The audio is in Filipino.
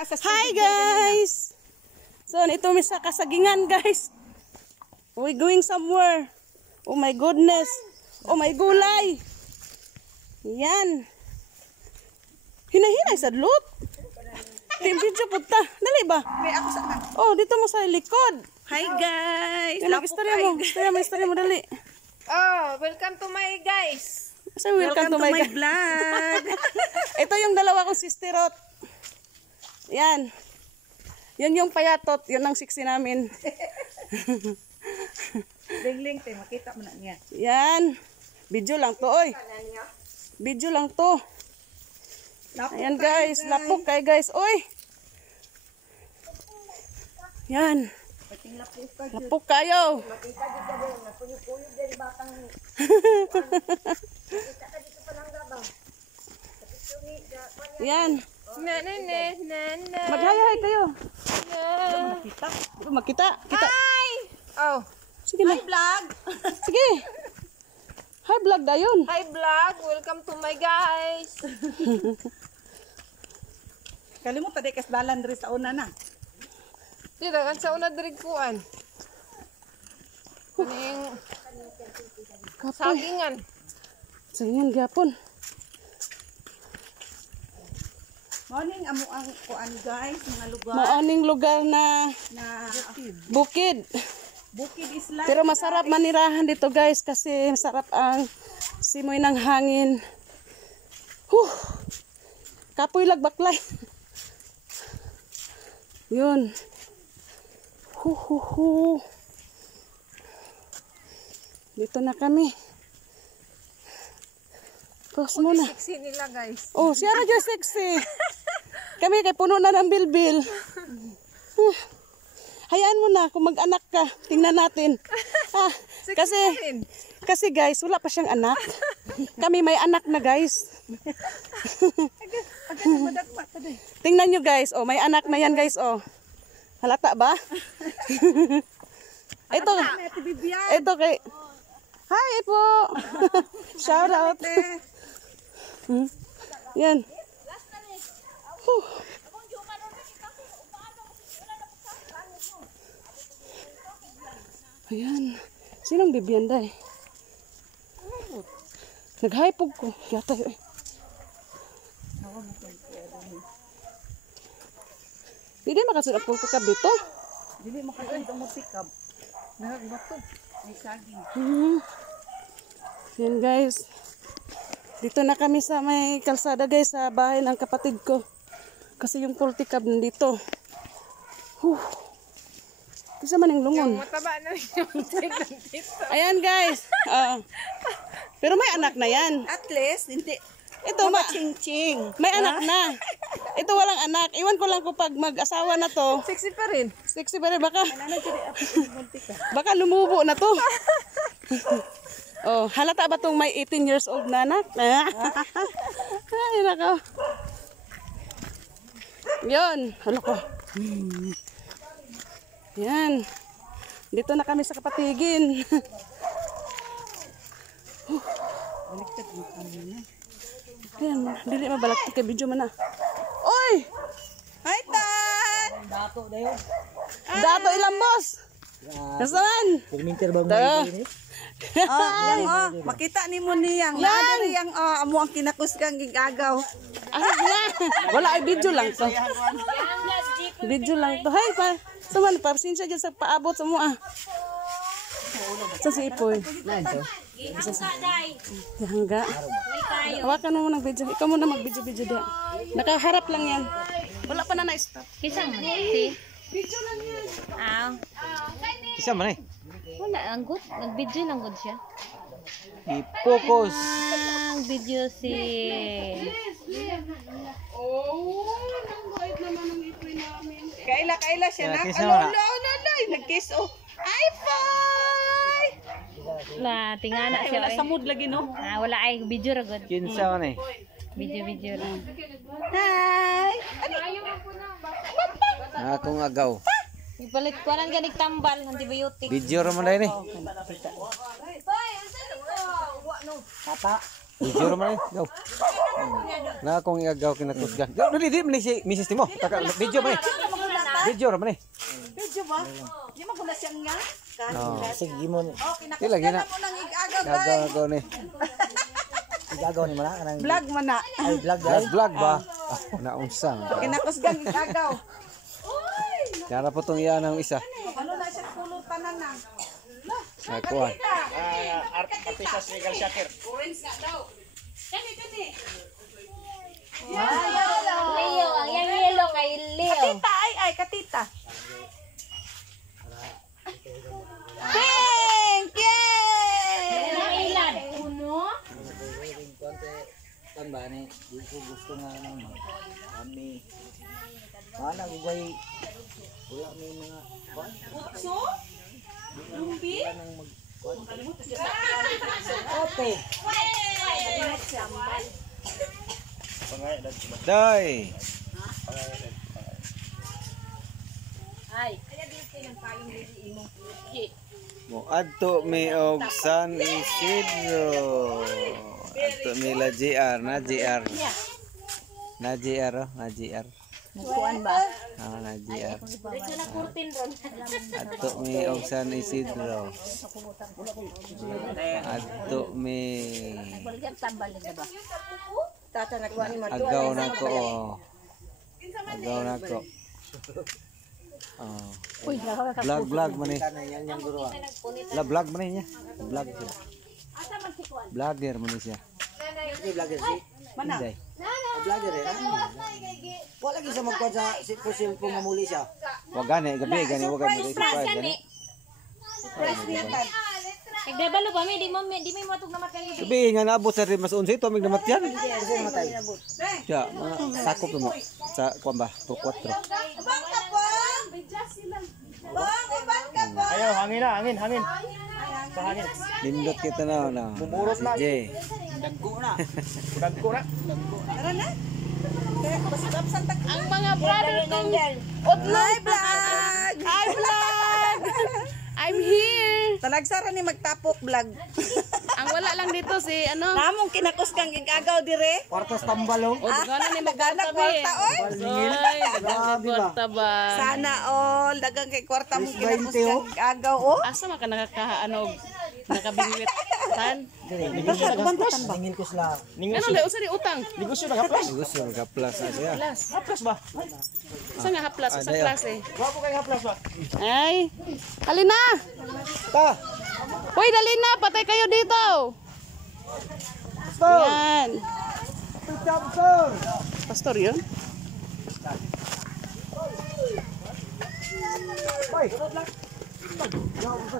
Hi guys! So, ito may sa kasagingan guys. We going somewhere. Oh my goodness. Oh my gulay. Yan. Hinahinay sa loot. Timpidyo puta. Dali ba? May ako sa Oh, dito mo sa likod. Hi guys! Yan ang istorya mo. Dali. Oh, welcome to my guys. So, welcome to my vlog. Ito yung dalawa kong sisterot. Yan. Yun yung payatot. Yun ang siksi namin. Ling-ling, makita mo na niya. Yan. Video lang to, oy. Video lang to. Ayan guys. Lapok kayo guys, oy. Yan. Lapok kayo. Yan. Maghayahay kayo. Makita. Kita. Hi! Oh, Sige na. Vlog! Sige. Hi vlog dayon. hi vlog. Welcome to my guys. Kalimutan day kas dalan diri sa una na. Dito kan sa una diri kuan. Kaning sagingan. Sagingan gapon. Morning amo ang kuan guys, mga lugar Maaning lugar na na bukid. bukid isla. Pero masarap manirahan dito guys kasi masarap ang simoy ng hangin. Kapoy lagbaklay. Yun. Dito na kami. Pause muna. Sexy nila guys. Oh, siya na dyan sexy. Kami kay puno na ng bilbil. Hayaan mo na kung mag-anak ka. Tingnan natin. Kasi guys, wala pa siyang anak. Kami may anak na guys. Tingnan nyo guys. Oh, may anak na yan guys. Oh. Halata ba? Ito kay... Hi po! Shout out! Yan. Ayan. Sinong bibiyanda eh? Naghaipog ko. Yata yun eh. Hindi makasunap ko ka dito. Dili mo kayo mo tikab. Nagbato. May saging. Yan guys. Dito na kami sa may kalsada guys sa bahay ng kapatid ko. Kasi yung pultikab nandito. Kasi man yung lungon. Mataba na yung tignan dito. Ayan guys. Pero may anak na yan. At least hindi Ito ching-ching. may anak na. Ito walang anak. Iwan ko lang kung pag mag-asawa na to. Sexy pa rin. Sexy pa rin. Baka Baka lumubo na to. Oh, halata ba tong may 18 years old na anak? Ay, nako. Yun. Halo ko. Yan. Dito na kami sa Kapatigin. Yan. Dili mabalakti kay video man na. Oy! Hi Tan! Dato ilambos. Nasaan? Perminter bang Dato. Makita ni mo niyang nadari ang amo ang kinakuskang gigagaw. Wala ay video lang to. Video lang to. Hay pa. Saman pa sinsya dyan sa paabot sa mo ah. Sa si Ipoy. Hangga. Hawakan mo ng video. Ikaw muna mag-video-video dia. Nakaharap lang yan. Wala pa na na-stop. Kisang si? Video lang yan. Ah, Isa man eh. wala ang good. Nag-video lang good siya. I-focus. Ang video si Oh, ang bait naman ng Ipoy namin. Kaila siya na. Kiss na wala. Nag-kiss Hi-Fi! la tingana siya. Wala sa mood lagi no. Wala ay video ra good. Kinsa man eh. Video lang. Hi! Akong agaw. Ipalit ko lang ganig tambal antibiotic. Video ra man dai ni. Tata. Video naman eh. Go. Na akong iagaw kinakusgan. Dili di man si Mrs. Timo. Taka video man eh. Video naman eh. Medyo ba? Di mo gula siyang nga. Oh. Sige mo. Oh, Dili lagi na. mo nang igagaw Gagaw ko ni. Igagaw ni mana kanang Vlog man na. ay vlog Last vlog ba? Naunsa. Kinakusgan igagaw. Kaya po tong iyan ang isa. Ano na siya pulutan na na. Nakuha. artistas legal shaker. Leo, ang yang yellow kay Leo. Katita ay katita. Thank you. Ilan? Uno. Kan ba ni di ko gusto nga nang kami. Mana gugay wala may mga kwan. Lumbi? Ote. Day. Ay. Mo adto mi og San Isidro. Adto mi la JR na JR. Na JR oh, na JR. Kuan ba? Ah, na JR. Dito na kurtin ron. Adto mi og San Isidro. Adto mi Balikan tambal na ba? Tata nagwa ni agaw na ko. Oh. Agaw na ko. Oh. Vlog man eh. Kana yan yang guro. La vlog man eh niya. Vlog. Vlogger man eh siya. Di vlogger si. Hindi. Vlogger eh. Wala lagi sa magkwan sa cellphone mamuli siya. Wag gani gani wag gani subscribe gani. Nagdabalo ba mi di mo matug na matay. Sabi nga naabot sa mas unsa ito mig namatyan. Kasi matay. Ya, mga sakop mo sa kuan ba? 4. Ayaw hangin na, hangin. Sa hangin. Nindot kita na. Bumurot na. Jay. Dagko na. Dagko na. Tara na. Basta kapsan tak. Ang mga brother kong Hi vlog. Hi vlog! I'm here! Talagsara ni magtapok vlog. Ang wala lang dito si ano? Namong kinakusgan igagaw dire. Kwartos tambalo. O, gana ni Magana magkatabi. kwarta oy. Ay, dagang kwarta ba? Sana all dagang kay kwarta mo Yes, 20, kinakusgan igagaw oh. Asa man ka nakakaano, nakabingwit? Tan? Ningin ko sila. Ano na, usa ni utang? Negosyo na haplas. Gusto ka plus na siya. Haplas. Haplas ba? Usa nga haplas, usa Adayo. klase. Wapo kay haplas ba? Ay, halina! Ta. Hoy, dali na, patay kayo dito! Yan. Pastor yun? Hoy.